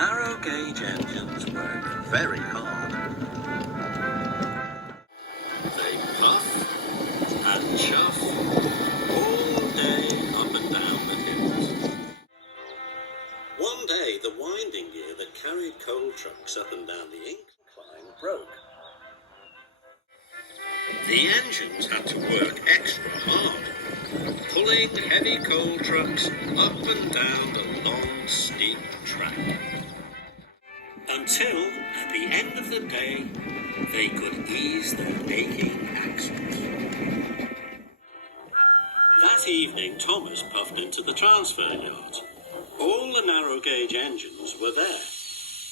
narrow gauge engines work very hard. They puff and chuff all day up and down the hills. One day, the winding gear that carried coal trucks up and down the incline broke. The engines had to work extra hard, pulling heavy coal trucks up and down the long, steep track. Until, at the end of the day, they could ease their aching axles. That evening, Thomas puffed into the transfer yard. All the narrow gauge engines were there.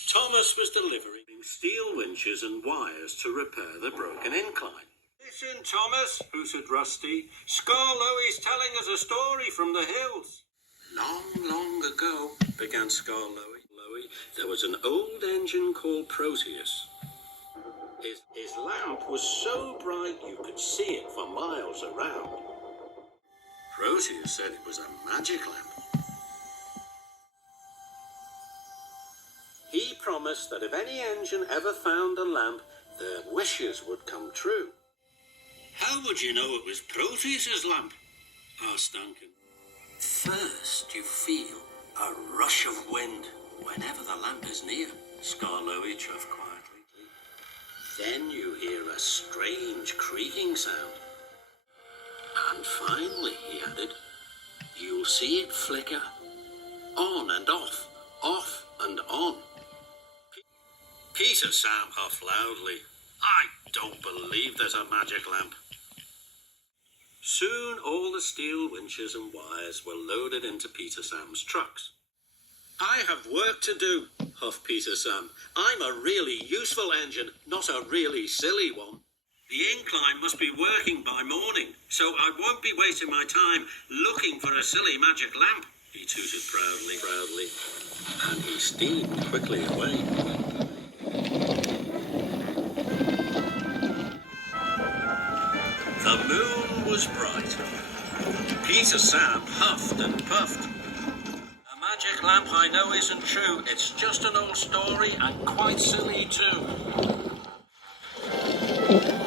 Thomas was delivering steel winches and wires to repair the broken incline. "Listen, Thomas," hooted Rusty. "Skarloey's telling us a story from the hills." "Long, long ago," began Skarloey, "there was an old engine called Proteus. His lamp was so bright you could see it for miles around. Proteus said it was a magic lamp. He promised that if any engine ever found a lamp, their wishes would come true." "How would you know it was Proteus's lamp?" asked Duncan. "First you feel a rush of wind whenever the lamp is near," Skarloey chuffed quietly. "Then you hear a strange creaking sound. And finally," he added, "you'll see it flicker, on and off and on." Peter Sam huffed loudly. "I don't believe there's a magic lamp." Soon all the steel winches and wires were loaded into Peter Sam's trucks. "I have work to do," huffed Peter Sam. "I'm a really useful engine, not a really silly one. The incline must be working by morning, so I won't be wasting my time looking for a silly magic lamp," he tooted proudly, and he steamed quickly away. The moon was bright. Peter Sam puffed and puffed. "A magic lamp I know isn't true. It's just an old story and quite silly too."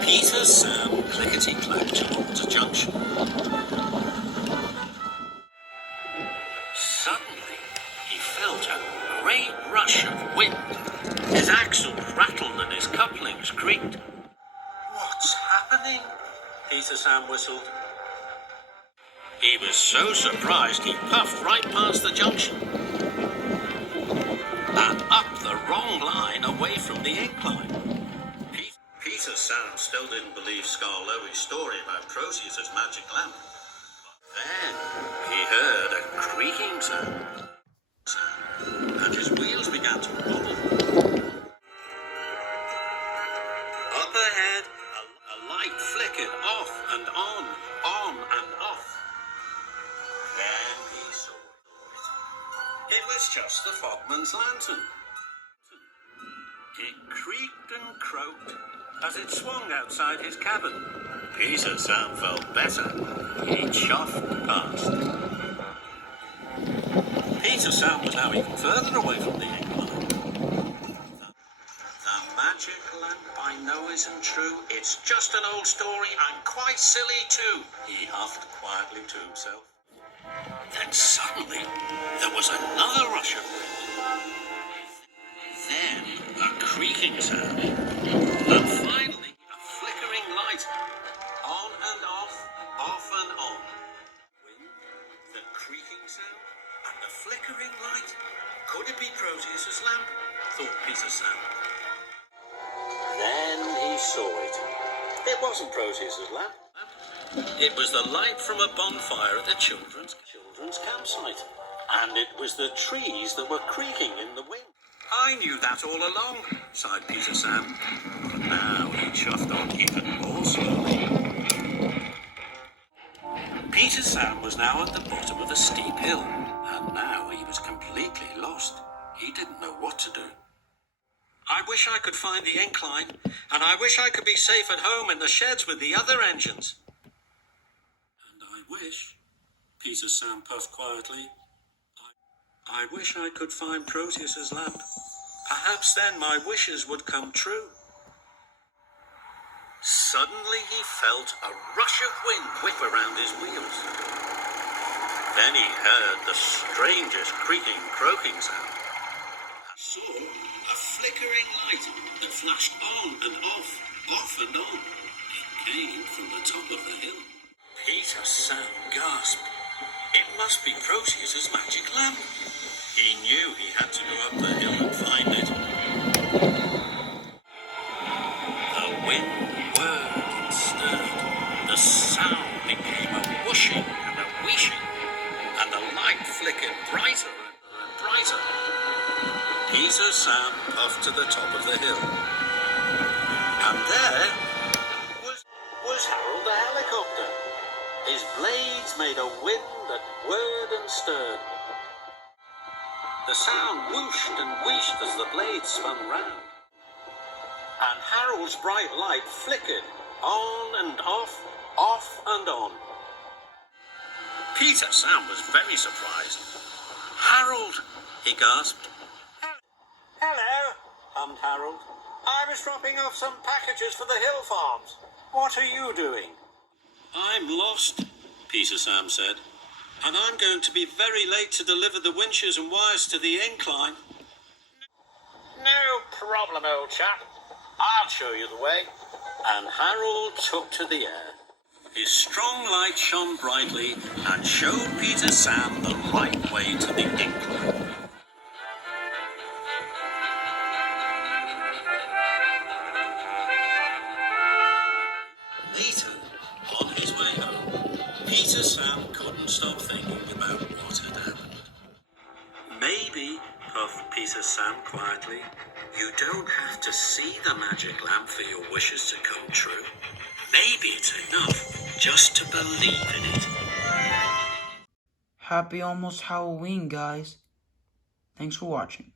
Peter Sam clickety-clacked towards a junction. Suddenly, he felt a great rush of wind. His axles rattled and his couplings creaked. "What's happening?" Peter Sam whistled. He was so surprised he puffed right past the junction and up the wrong line away from the incline. Peter Sam still didn't believe Skarloey's story about Proteus's magic lamp. Then he heard a creaking sound, and his wheels began to wobble. Up ahead, a light flickered off and on and off. Then he saw it. It was just the fogman's lantern. It creaked and croaked as it swung outside his cabin. Peter Sam felt better. He chuffed past. Peter Sam was now even further away from the incline. "The magic lamp I know isn't true. It's just an old story and quite silly too," he huffed quietly to himself. Then suddenly, there was another rush of wind. Then a creaking sound. And finally, a flickering light. On and off and on. Wind, the creaking sound, and the flickering light. Could it be Proteus's lamp? Thought Peter Sam. Then he saw it. It wasn't Proteus's lamp. It was the light from a bonfire at the children's campsite. And it was the trees that were creaking in the wind. "I knew that all along," sighed Peter Sam. But now he chuffed on even more slowly. Peter Sam was now at the bottom of a steep hill, and now he was completely lost. He didn't know what to do. "I wish I could find the incline, and I wish I could be safe at home in the sheds with the other engines." "And I wish," Peter Sam puffed quietly, I wish I could find Proteus's lamp. Perhaps then my wishes would come true. Suddenly he felt a rush of wind whip around his wheels. Then he heard the strangest creaking, croaking sound. He saw a flickering light that flashed on and off and on. It came from the top of the hill. Peter Sam gasped. It must be Proteus's magic lamp. He knew he had to go up the hill and find it. The wind whirred and stirred. The sound became a whooshing and a wheeshing, and the light flickered brighter and brighter. Peter Sam puffed to the top of the hill. And there was Harold the helicopter. His blades made a wind that whirred and stirred. The sound whooshed and wheeshed as the blades spun round. And Harold's bright light flickered on and off and on. Peter Sam was very surprised. "Harold," he gasped. "Hello," hummed Harold. "I was dropping off some packages for the hill farms. What are you doing?" "I'm lost," Peter Sam said. "And I'm going to be very late to deliver the winches and wires to the incline." "No problem, old chap. I'll show you the way." And Harold took to the air. His strong light shone brightly and showed Peter Sam the right way to the incline. Later, on his way home, Peter Sam couldn't stop thinking about what had happened. "Maybe," puffed Peter Sam quietly, "you don't have to see the magic lamp for your wishes to come true. Maybe it's enough just to believe in it." Happy almost Halloween, guys. Thanks for watching.